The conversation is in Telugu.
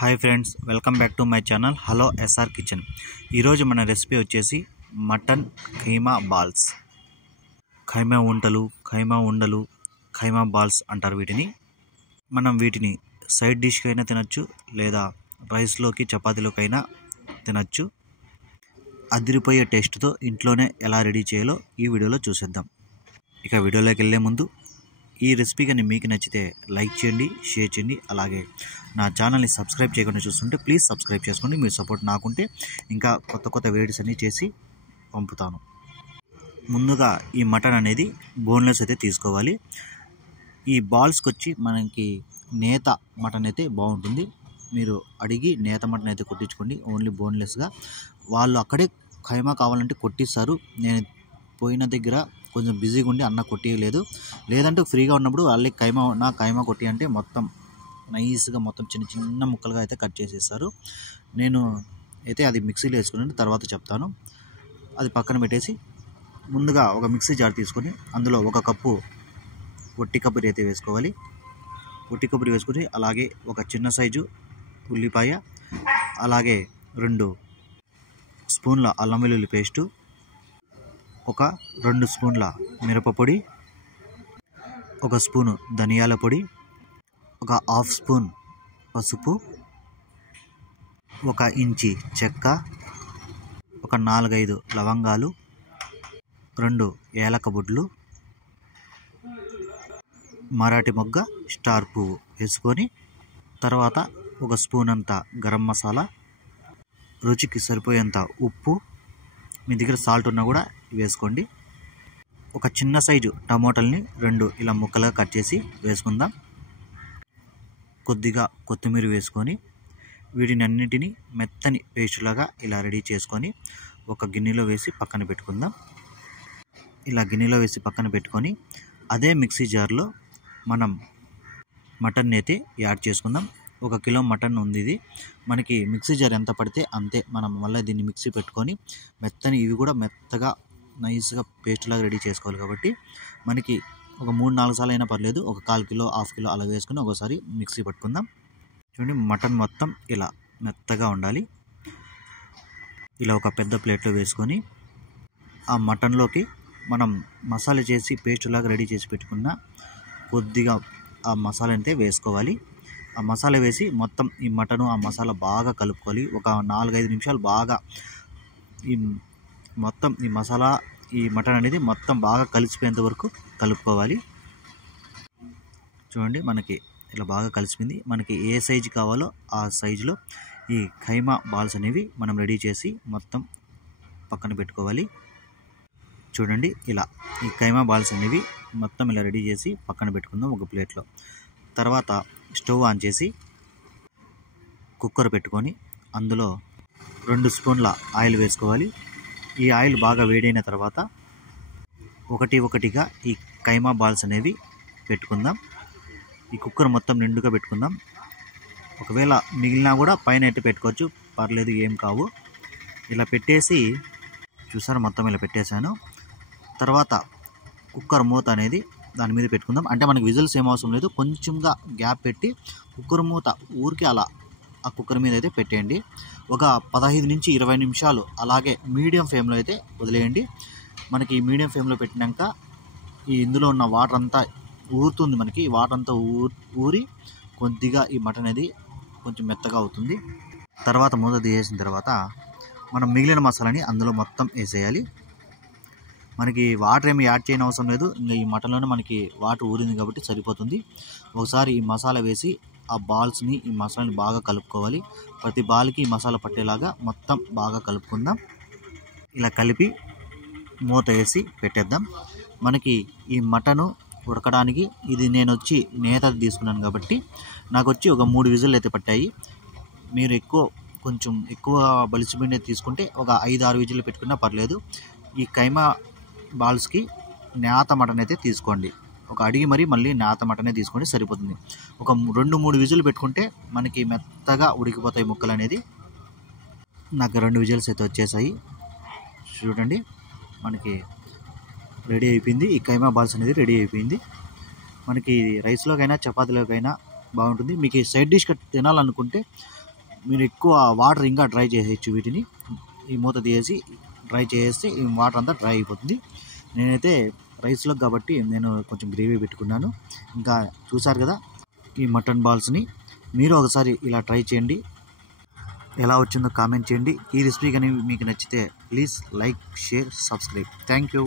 Hi friends, welcome back to my channel hello SR kitchen. ఈరోజు మన రెసిపీ వచ్చేసి మటన్ ఖైమా బాల్స్. ఖైమా ఉండలు ఖైమా బాల్స్ అంటారు వీటిని. మనం వీటిని సైడ్ డిష్కి అయినా తినచ్చు, లేదా రైస్లోకి చపాతీలోకైనా తినచ్చు. అదిరిపోయే టేస్ట్తో ఇంట్లోనే ఎలా రెడీ చేయాలో ఈ వీడియోలో చూసేద్దాం. ఇక వీడియోలోకి వెళ్ళే ముందు ఈ రెసిపీ కానీ మీకు నచ్చితే లైక్ చేయండి, షేర్ చేయండి. అలాగే నా ఛానల్ని సబ్స్క్రైబ్ చేయకుండా చూస్తుంటే ప్లీజ్ సబ్స్క్రైబ్ చేసుకోండి. మీ సపోర్ట్ నాకుంటే ఇంకా కొత్త వీడియోస్ అన్నీ చేసి పంపుతాను. ముందుగా ఈ మటన్ అనేది బోన్లెస్ అయితే తీసుకోవాలి. ఈ బాల్స్కి వచ్చి మనకి నేత మటన్ అయితే బాగుంటుంది. మీరు అడిగి నేత మటన్ అయితే కొట్టించుకోండి, ఓన్లీ బోన్లెస్గా. వాళ్ళు అక్కడే ఖైమా కావాలంటే కొట్టిస్తారు. నేను పోయిన దగ్గర కొంచెం బిజీగా ఉండి అన్న కొట్టియలేదు. లేదంటే ఫ్రీగా ఉన్నప్పుడు వాళ్ళకి ఖైమా కొట్టి అంటే మొత్తం నైస్గా మొత్తం చిన్న చిన్న ముక్కలుగా అయితే కట్ చేసేస్తారు. నేను అయితే అది మిక్సీలో వేసుకుని తర్వాత చెప్తాను. అది పక్కన పెట్టేసి ముందుగా ఒక మిక్సీ జార్ తీసుకొని అందులో ఒక కప్పు ఒట్టి కొబ్బరి అయితే వేసుకోవాలి. ఒట్టి కొబ్బరి వేసుకుని అలాగే ఒక చిన్న సైజు ఉల్లిపాయ, అలాగే 2 స్పూన్ల అల్లం వెల్లుల్లి పేస్టు, ఒక 2 స్పూన్ల మిరపపొడి, ఒక స్పూను ధనియాల పొడి, ఒక హాఫ్ స్పూన్ పసుపు, ఒక ఇంచి చెక్క, ఒక 4-5 లవంగాలు, 2 ఏలక బుడ్లు, మరాఠీ మొగ్గ, స్టార్ పువ్వు వేసుకొని తర్వాత ఒక స్పూన్ అంత గరం మసాలా, రుచికి సరిపోయేంత ఉప్పు, మీ దగ్గర సాల్ట్ ఉన్నా కూడా వేసుకోండి. ఒక చిన్న సైజు టమోటాలని 2 ఇలా ముక్కలుగా కట్ చేసి వేసుకుందాం. కొద్దిగా కొత్తిమీర వేసుకొని వీటిని అన్నిటినీ మెత్తని పేస్టులాగా ఇలా రెడీ చేసుకొని ఒక గిన్నెలో వేసి పక్కన పెట్టుకుందాం. ఇలా గిన్నెలో వేసి పక్కన పెట్టుకొని అదే మిక్సీ జార్లో మనం మటన్ అయితే యాడ్ చేసుకుందాం. 1 కిలో మటన్ ఉంది. ఇది మనకి మిక్సీ జార్ ఎంత పడితే అంతే. మనం మళ్ళీ దీన్ని మిక్సీ పెట్టుకొని ఇవి కూడా మెత్తగా నైస్గా పేస్ట్ లాగా రెడీ చేసుకోవాలి. కాబట్టి మనకి ఒక 3-4 సార్లు అయినా పర్లేదు. ఒక 1/4 కిలో, హాఫ్ కిలో అలా వేసుకుని ఒకసారి మిక్సీ పట్టుకుందాం. చూడండి, మటన్ మొత్తం ఇలా మెత్తగా ఉండాలి. ఇలా ఒక పెద్ద ప్లేట్లో వేసుకొని ఆ మటన్లోకి మనం మసాలా చేసి పేస్ట్ లాగా రెడీ చేసి పెట్టుకున్న కొద్దిగా ఆ మసాలా అయితే వేసుకోవాలి. ఆ మసాలా వేసి మొత్తం ఈ మటను ఆ మసాలా బాగా కలుపుకోవాలి. ఒక 4-5 నిమిషాలు బాగా ఈ మసాలా ఈ మటన్ అనేది మొత్తం బాగా కలిసిపోయేంత వరకు కలుపుకోవాలి. చూడండి, మనకి ఇలా బాగా కలిసిపోయింది. మనకి ఏ సైజు కావాలో ఆ సైజులో ఈ ఖైమా బాల్స్ అనేవి మనం రెడీ చేసి మొత్తం పక్కన పెట్టుకోవాలి. చూడండి, ఇలా ఈ ఖైమా బాల్స్ అనేవి మొత్తం ఇలా రెడీ చేసి పక్కన పెట్టుకుందాం ఒక ప్లేట్లో. తర్వాత స్టవ్ ఆన్ చేసి కుక్కర్ పెట్టుకొని అందులో 2 స్పూన్ల ఆయిల్ వేసుకోవాలి. ఈ ఆయిల్ బాగా వేడైన తర్వాత ఒకటిగా ఈ ఖైమా బాల్స్ అనేవి పెట్టుకుందాం. ఈ కుక్కర్ మొత్తం నిండుగా పెట్టుకుందాం. ఒకవేళ మిగిలినా కూడా పైన ఎట్టు పెట్టుకోవచ్చు, పర్లేదు, ఏం కావు. ఇలా పెట్టేసి చూసారా, మొత్తం ఇలా పెట్టేశాను. తర్వాత కుక్కర్ మూత అనేది దాని మీద పెట్టుకుందాం. అంటే మనకి విజిల్స్ ఏం అవసరం లేదు. కొంచెంగా గ్యాప్ పెట్టి కుక్కర్ మూత ఊరికి అలా ఆ కుక్కర్ మీద అయితే పెట్టేయండి. ఒక 15-20 నిమిషాలు అలాగే మీడియం ఫ్లేమ్లో అయితే వదిలేయండి. మనకి మీడియం ఫ్లేమ్లో పెట్టినాక ఇందులో ఉన్న వాటర్ అంతా ఊరుతుంది. మనకి ఈ వాటర్ అంతా ఊరి కొద్దిగా ఈ మటన్ అనేది కొంచెం మెత్తగా అవుతుంది. తర్వాత మూత తీసేసిన తర్వాత మనం మిగిలిన మసాలాని అందులో మొత్తం వేసేయాలి. మనకి వాటర్ ఏమి యాడ్ చేయని అవసరం లేదు. ఇంకా ఈ మటన్లోనే మనకి వాటర్ ఊరింది కాబట్టి సరిపోతుంది. ఒకసారి ఈ మసాలా వేసి ఆ బాల్స్ని ఈ మసాలాని బాగా కలుపుకోవాలి. ప్రతి బాల్కి ఈ మసాలా పట్టేలాగా మొత్తం బాగా కలుపుకుందాం. ఇలా కలిపి మూత వేసి పెట్టేద్దాం. మనకి ఈ మటను ఉడకడానికి ఇది నేను వచ్చి నేత తీసుకున్నాను కాబట్టి నాకు వచ్చి ఒక 3 విజిల్ అయితే పట్టాయి. మీరు కొంచెం ఎక్కువ బలిసిపోయినది తీసుకుంటే ఒక 5-6 విజిల్ పెట్టుకున్నా పర్లేదు. ఈ ఖైమా బాల్స్కి నేత మటన్ అయితే తీసుకోండి. ఒక అడిగి మళ్ళీ నేత మటనే తీసుకోండి, సరిపోతుంది. ఒక 2-3 విజిల్ పెట్టుకుంటే మనకి మెత్తగా ఉడికిపోతాయి ముక్కలు అనేది. నాకు 2 విజిల్స్ అయితే వచ్చేసాయి. చూడండి, మనకి రెడీ అయిపోయింది. ఈ ఖైమా బాల్స్ అనేది రెడీ అయిపోయింది. మనకి రైస్లోకైనా చపాతీలోకైనా బాగుంటుంది. మీకు సైడ్ డిష్ తినాలనుకుంటే మీరు ఎక్కువ వాటర్ ఇంకా డ్రై చేసేయచ్చు. వీటిని ఈ మూత తీసేసి డ్రై చేసేస్తే ఈ వాటర్ అంతా డ్రై అయిపోతుంది. నేనైతే రైస్లో కాబట్టి నేను కొంచెం గ్రేవీ పెట్టుకున్నాను. ఇంకా చూసారు కదా ఈ మటన్ బాల్స్ని, మీరు ఒకసారి ఇలా ట్రై చేయండి. ఎలా వచ్చిందో కామెంట్ చేయండి. ఈ రెసిపీ కానీ మీకు నచ్చితే please like, share, subscribe. Thank you.